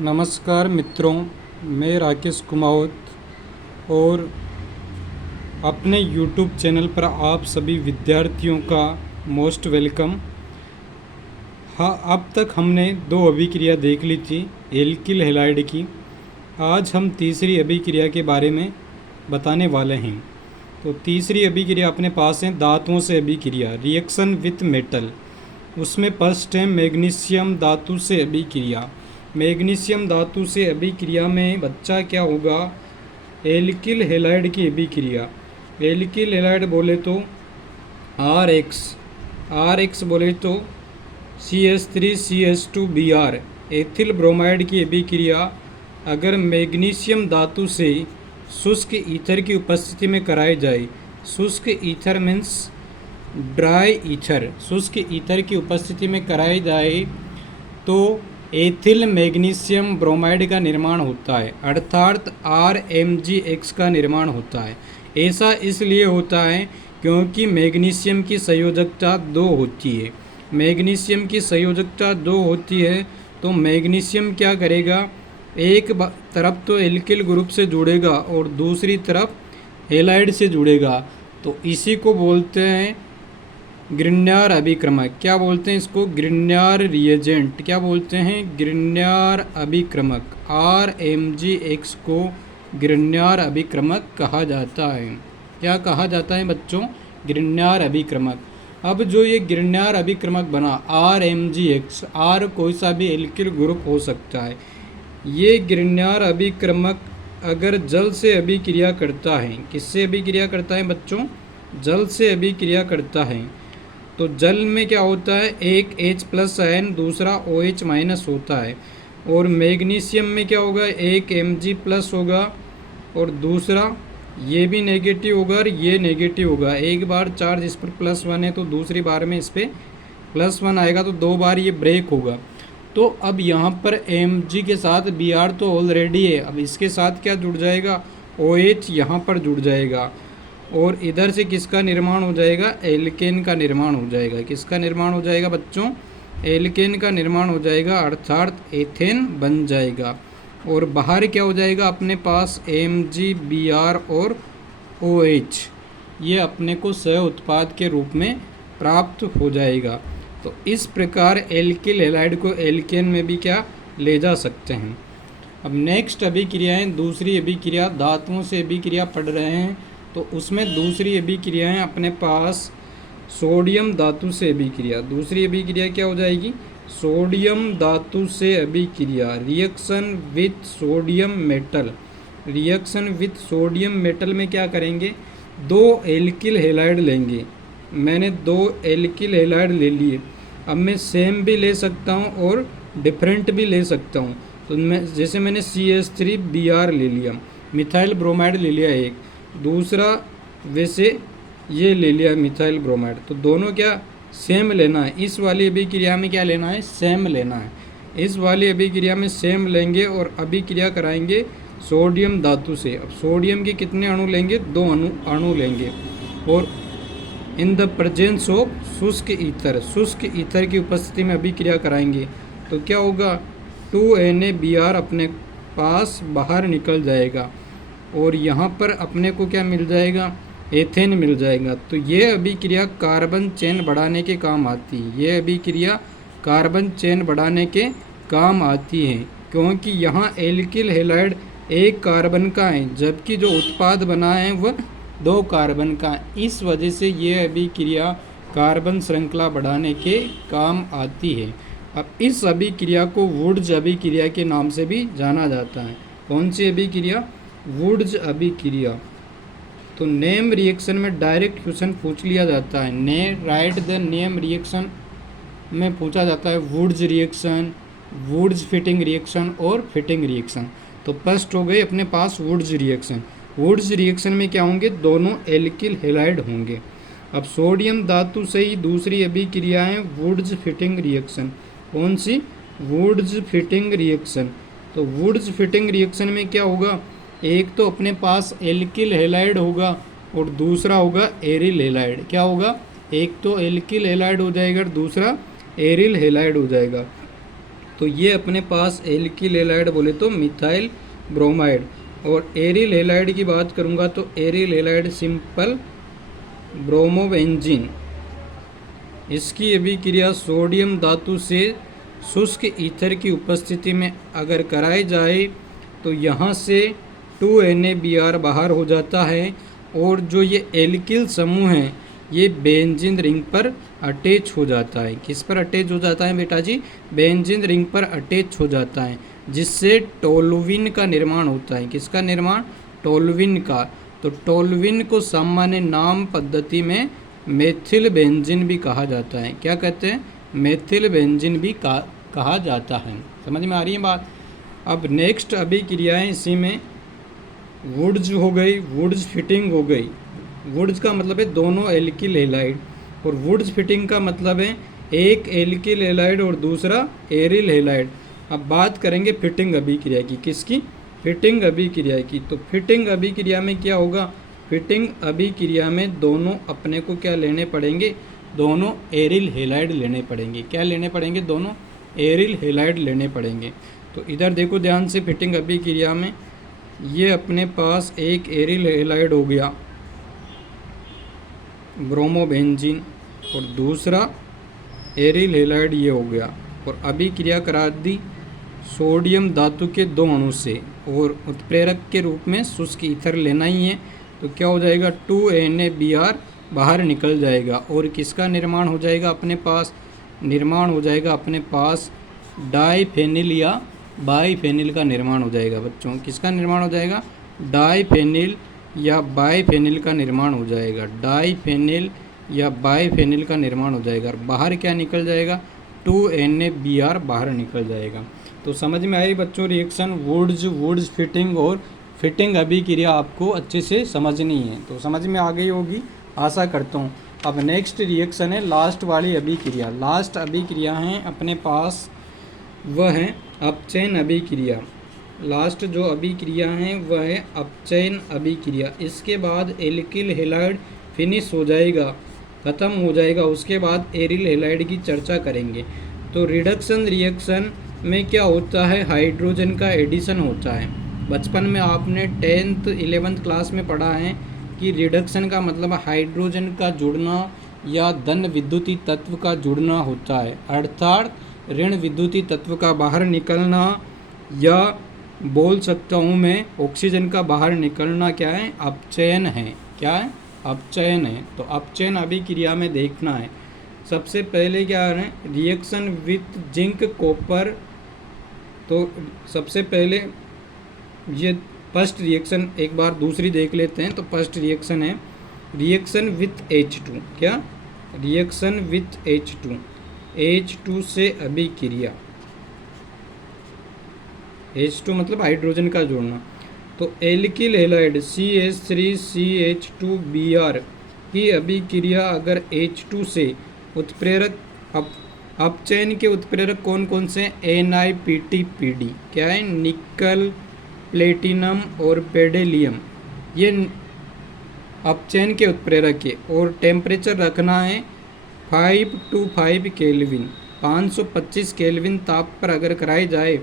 नमस्कार मित्रों, मैं राकेश कुमावत और अपने YouTube चैनल पर आप सभी विद्यार्थियों का मोस्ट वेलकम। हाँ, अब तक हमने 2 अभिक्रिया देख ली थी एल्किल हैलाइड की। आज हम तीसरी अभिक्रिया के बारे में बताने वाले हैं। तो तीसरी अभिक्रिया अपने पास है धातुओं से अभिक्रिया, रिएक्शन विथ मेटल। उसमें फर्स्ट है मैग्नीशियम धातु से अभिक्रिया। मैग्नीशियम धातु से अभिक्रिया में बच्चा क्या होगा, एल्किल हैलाइड की अभिक्रिया। एल्किल हैलाइड बोले तो आर एक्स बोले तो CH3CH2Br एथिल ब्रोमाइड की अभिक्रिया अगर मैग्नीशियम धातु से शुष्क ईथर की उपस्थिति में कराई जाए, शुष्क ईथर मीन्स ड्राई ईथर, शुष्क ईथर की उपस्थिति में कराई जाए तो एथिल मैग्नीशियम ब्रोमाइड का निर्माण होता है, अर्थात RMgX का निर्माण होता है। ऐसा इसलिए होता है क्योंकि मैग्नीशियम की संयोजकता 2 होती है। मैग्नीशियम की संयोजकता 2 होती है तो मैग्नीशियम क्या करेगा, एक तरफ तो एल्किल ग्रुप से जुड़ेगा और दूसरी तरफ हैलाइड से जुड़ेगा। तो इसी को बोलते हैं ग्रिग्नार अभिक्रमक। क्या बोलते हैं इसको, ग्रिग्नार रिएजेंट। क्या बोलते हैं, ग्रिग्नार अभिक्रमक। RMgX को ग्रिग्नार अभिक्रमक कहा जाता है। क्या कहा जाता है बच्चों, ग्रिग्नार अभिक्रमक। अब जो ये ग्रिग्नार अभिक्रमक बना RMgX, R कोई सा भी एल्किल ग्रुप हो सकता है। ये ग्रिग्नार अभिक्रमक अगर जल से अभिक्रिया करता है, किससे अभिक्रिया करता है बच्चों, जल से अभिक्रिया करता है, तो जल में क्या होता है, एक H+ आयन, दूसरा OH- होता है। और मैग्नीशियम में क्या होगा, एक Mg+ होगा और दूसरा ये भी नेगेटिव होगा और ये नेगेटिव होगा। एक बार चार्ज इस पर +1 है तो दूसरी बार में इस पर +1 आएगा, तो 2 बार ये ब्रेक होगा। तो अब यहाँ पर Mg के साथ Br तो ऑलरेडी है, अब इसके साथ क्या जुड़ जाएगा, OH यहाँ पर जुड़ जाएगा और इधर से किसका निर्माण हो जाएगा, एल्केन का निर्माण हो जाएगा। किसका निर्माण हो जाएगा बच्चों, एल्केन का निर्माण हो जाएगा, अर्थात एथेन बन जाएगा। और बाहर क्या हो जाएगा अपने पास, Mg, Br और OH, ये अपने को सह उत्पाद के रूप में प्राप्त हो जाएगा। तो इस प्रकार एल्किल हैलाइड को एल्केन में भी क्या ले जा सकते हैं। अब नेक्स्ट अभिक्रियाएँ, दूसरी अभिक्रिया धातुओं से अभिक्रिया पढ़ रहे हैं, तो उसमें दूसरी अभिक्रियाएँ अपने पास सोडियम धातु से अभिक्रिया। दूसरी अभिक्रिया क्या हो जाएगी, सोडियम धातु से अभिक्रिया, reaction with sodium metal. Reaction with sodium metal में क्या करेंगे, 2 एल्किल हैलाइड लेंगे। मैंने 2 एल्किल हैलाइड ले लिए। अब मैं सेम भी ले सकता हूँ और डिफरेंट भी ले सकता हूँ। तो मैं जैसे मैंने CH3Br ले लिया, मिथाइल ब्रोमाइड ले लिया एक, दूसरा वैसे ये ले लिया मिथाइल ब्रोमाइड, तो दोनों क्या सेम लेना है। इस वाली अभिक्रिया में क्या लेना है, सेम लेना है। इस वाली अभिक्रिया में सेम लेंगे और अभिक्रिया कराएंगे सोडियम धातु से। अब सोडियम के कितने अणु लेंगे, 2 अणु लेंगे और इन द प्रेजेंस ऑफ शुष्क ईथर, शुष्क ईथर की उपस्थिति में अभिक्रिया कराएंगे। तो क्या होगा, 2NaBr अपने पास बाहर निकल जाएगा और यहाँ पर अपने को क्या मिल जाएगा, एथेन मिल जाएगा। तो ये अभिक्रिया कार्बन चेन बढ़ाने के काम आती है। ये अभिक्रिया कार्बन चेन बढ़ाने के काम आती है क्योंकि यहाँ एल्किल हैलाइड 1 कार्बन का है, जबकि जो उत्पाद बना है वह 2 कार्बन का है। इस वजह से ये अभिक्रिया कार्बन श्रृंखला बढ़ाने के काम आती है। अब इस अभिक्रिया को वुड्स अभिक्रिया के नाम से भी जाना जाता है। कौन सी अभिक्रिया, वुड्स अभिक्रिया। तो नेम रिएक्शन में डायरेक्ट क्वेश्चन पूछ लिया जाता है, राइट द नेम रिएक्शन में पूछा जाता है Wurtz reaction, Wurtz Fittig reaction और फिटिंग रिएक्शन। तो फर्स्ट हो गए अपने पास वुड्स रिएक्शन। वुड्स रिएक्शन में क्या होंगे, दोनों एल्किल हैलाइड होंगे। अब सोडियम धातु से ही दूसरी अभिक्रिया है वुड्स फिटिंग रिएक्शन। कौन सी, वुड्स फिटिंग रिएक्शन। तो वुड्स फिटिंग रिएक्शन में क्या होगा, एक तो अपने पास एल्किल हैलाइड होगा और दूसरा होगा एरिल हैलाइड। क्या होगा, एक तो एल्किल हैलाइड हो जाएगा और दूसरा एरिल हैलाइड हो जाएगा। तो ये अपने पास एल्किल हैलाइड बोले तो मिथाइल ब्रोमाइड। और एरिल हैलाइड की बात करूँगा तो एरिल हैलाइड सिंपल ब्रोमोबेंजीन। इसकी अभिक्रिया सोडियम धातु से शुष्क ईथर की उपस्थिति में अगर कराई जाए तो यहाँ से 2NaBr बाहर हो जाता है, और जो ये एल्किल समूह है ये बेंजीन रिंग पर अटैच हो जाता है। किस पर अटैच हो जाता है बेटा जी? बेंजीन रिंग पर अटैच हो जाता है, जिससे टोलुविन का निर्माण होता है। किसका निर्माण? टोलुविन का। तो टोलुविन को सामान्य नाम पद्धति में मेथिल बेंजीन भी कहा जाता है। क्या कहते हैं? मेथिल बेंजीन भी कहा जाता है। समझ में आ रही है बात? अब नेक्स्ट अभिक्रियाएं इसी में वुड्स हो गई, वुड्स फिटिंग हो गई। वुड्स का मतलब है दोनों एल्किल हैलाइड, और वुड्स फिटिंग का मतलब है एक एल्किल हैलाइड और दूसरा एरिल हैलाइड। अब बात करेंगे फिटिंग अभिक्रिया की। किसकी? फिटिंग अभिक्रिया की। तो फिटिंग अभिक्रिया में क्या होगा? फिटिंग अभिक्रिया में दोनों अपने को क्या लेने पड़ेंगे? दोनों एरिल हैलाइड लेने पड़ेंगे। क्या लेने पड़ेंगे? दोनों एरिल हैलाइड लेने पड़ेंगे। तो इधर देखो ध्यान से, फिटिंग अभिक्रिया में ये अपने पास एक एरिल हैलाइड हो गया ब्रोमोबेंजीन, और दूसरा एरिल हैलाइड ये हो गया, और अभिक्रिया करा दी सोडियम धातु के 2 अणु से, और उत्प्रेरक के रूप में शुष्क ईथर लेना ही है। तो क्या हो जाएगा? 2NaBr बाहर निकल जाएगा, और किसका निर्माण हो जाएगा अपने पास? निर्माण हो जाएगा अपने पास डाईफेनिल या बाईफेनिल का निर्माण हो जाएगा बच्चों। किसका निर्माण हो जाएगा? डाईफेनिल या बाईफेनिल का निर्माण हो जाएगा। डाईफेनिल या बाईफेनिल का निर्माण हो जाएगा, और बाहर क्या निकल जाएगा? 2NaBr बाहर निकल जाएगा। तो समझ में आई बच्चों रिएक्शन वुड्स फिटिंग और फिटिंग अभिक्रिया आपको अच्छे से समझनी है। तो समझ में आ गई होगी, आशा करता हूँ। अब नेक्स्ट रिएक्शन है लास्ट वाली अभिक्रिया। लास्ट अभिक्रिया है अपने पास, वह है अपचयन अभिक्रिया। लास्ट जो अभिक्रिया है वह है अपचयन अभिक्रिया। इसके बाद एल्किल हैलाइड फिनिश हो जाएगा, ख़त्म हो जाएगा। उसके बाद एरिल हैलाइड की चर्चा करेंगे। तो रिडक्शन रिएक्शन में क्या होता है? हाइड्रोजन का एडिशन होता है। बचपन में आपने 10th 11th क्लास में पढ़ा है कि रिडक्शन का मतलब हाइड्रोजन का जुड़ना या धन विद्युतीय तत्व का जुड़ना होता है, अर्थात ऋण विद्युतीय तत्व का बाहर निकलना, या बोल सकता हूँ मैं ऑक्सीजन का बाहर निकलना क्या है? अपचयन है। क्या है? अपचयन है। तो अपचयन अभिक्रिया में देखना है। सबसे पहले क्या है? Reaction with zinc copper. तो सबसे पहले ये फर्स्ट रिएक्शन एक बार दूसरी देख लेते हैं। तो फर्स्ट रिएक्शन है रिएक्शन विथ H2। क्या? Reaction with H2। H2 से अभिक्रिया, H2 मतलब हाइड्रोजन का जोड़ना। तो एल्किल हैलाइड CH3CH2Br की अभिक्रिया अगर H2 से उत्प्रेरक अपचयन के उत्प्रेरक कौन कौन से? NiPtPd। क्या है? निकल, प्लेटिनम और बेरिलियम, ये अपचयन के उत्प्रेरक है। और टेम्परेचर रखना है 5 to 5 केल्विन। 525 केल्विन ताप पर अगर कराई जाए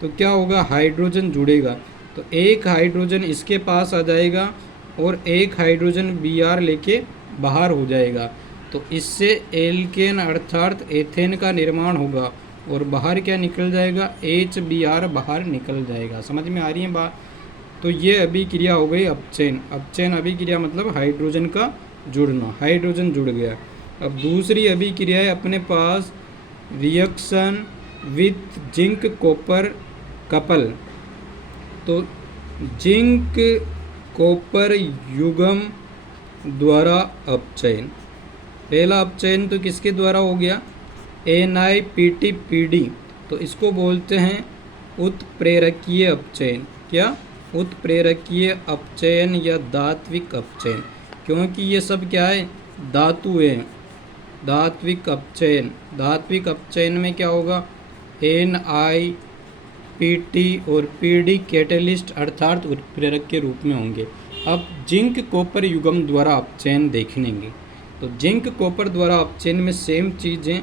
तो क्या होगा? हाइड्रोजन जुड़ेगा। तो एक हाइड्रोजन इसके पास आ जाएगा और एक हाइड्रोजन Br लेके बाहर हो जाएगा। तो इससे एल्केन अर्थात एथेन का निर्माण होगा, और बाहर क्या निकल जाएगा? HBr बाहर निकल जाएगा। समझ में आ रही है बात? तो ये अभिक्रिया हो गई अपचयन। अपचयन अभिक्रिया मतलब हाइड्रोजन का जुड़ना, हाइड्रोजन जुड़ गया। अब दूसरी अभिक्रिया है अपने पास reaction with zinc copper couple. तो जिंक कॉपर युग्म द्वारा अपचयन। पहला अपचयन तो किसके द्वारा हो गया? NiPtPd। तो इसको बोलते हैं उत्प्रेरकीय अपचयन। क्या? उत्प्रेरकीय अपचयन या धात्विक अपचयन, क्योंकि ये सब क्या है? धातु है। धात्विक अपचयन। धात्विक अपचयन में क्या होगा? NiPt और Pd कैटेलिस्ट अर्थात उत्प्रेरक के रूप में होंगे। अब जिंक कॉपर युग्म द्वारा अपचयन देखेंगे। तो जिंक कॉपर द्वारा अपचयन में सेम चीज़ें,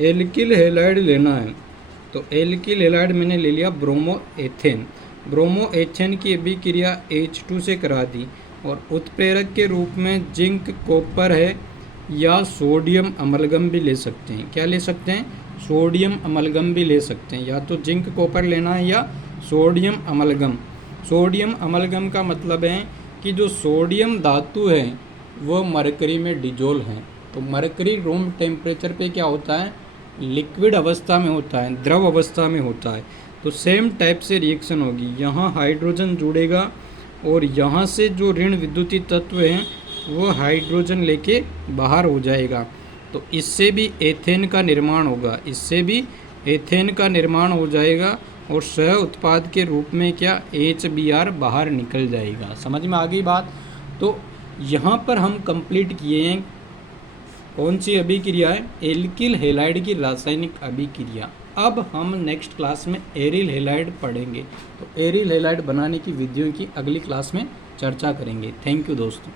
एल्किल हैलाइड लेना है, तो एल्किल हैलाइड मैंने ले लिया ब्रोमो एथेन। ब्रोमो एथेन की अभिक्रिया H2 से करा दी और उत्प्रेरक के रूप में जिंक कॉपर है या सोडियम अमलगम भी ले सकते हैं। क्या ले सकते हैं? सोडियम अमलगम भी ले सकते हैं। या तो जिंक कॉपर लेना है या सोडियम अमलगम। सोडियम अमलगम का मतलब है कि जो सोडियम धातु है वो मरकरी में डिजोल है। तो मरकरी रूम टेम्परेचर पे क्या होता है? लिक्विड अवस्था में होता है, द्रव अवस्था में होता है। तो सेम टाइप से रिएक्शन होगी। यहाँ हाइड्रोजन जुड़ेगा और यहाँ से जो ऋण विद्युतीय तत्व हैं वो हाइड्रोजन लेके बाहर हो जाएगा। तो इससे भी एथेन का निर्माण होगा, इससे भी एथेन का निर्माण हो जाएगा और सह उत्पाद के रूप में क्या HBr बाहर निकल जाएगा। समझ में आ गई बात? तो यहाँ पर हम कंप्लीट किए हैं कौन सी अभिक्रिया है? एल्किल हैलाइड की रासायनिक अभिक्रिया। अब हम नेक्स्ट क्लास में एरिल हैलाइड पढ़ेंगे। तो एरिल हैलाइड बनाने की विधियों की अगली क्लास में चर्चा करेंगे। थैंक यू दोस्तों।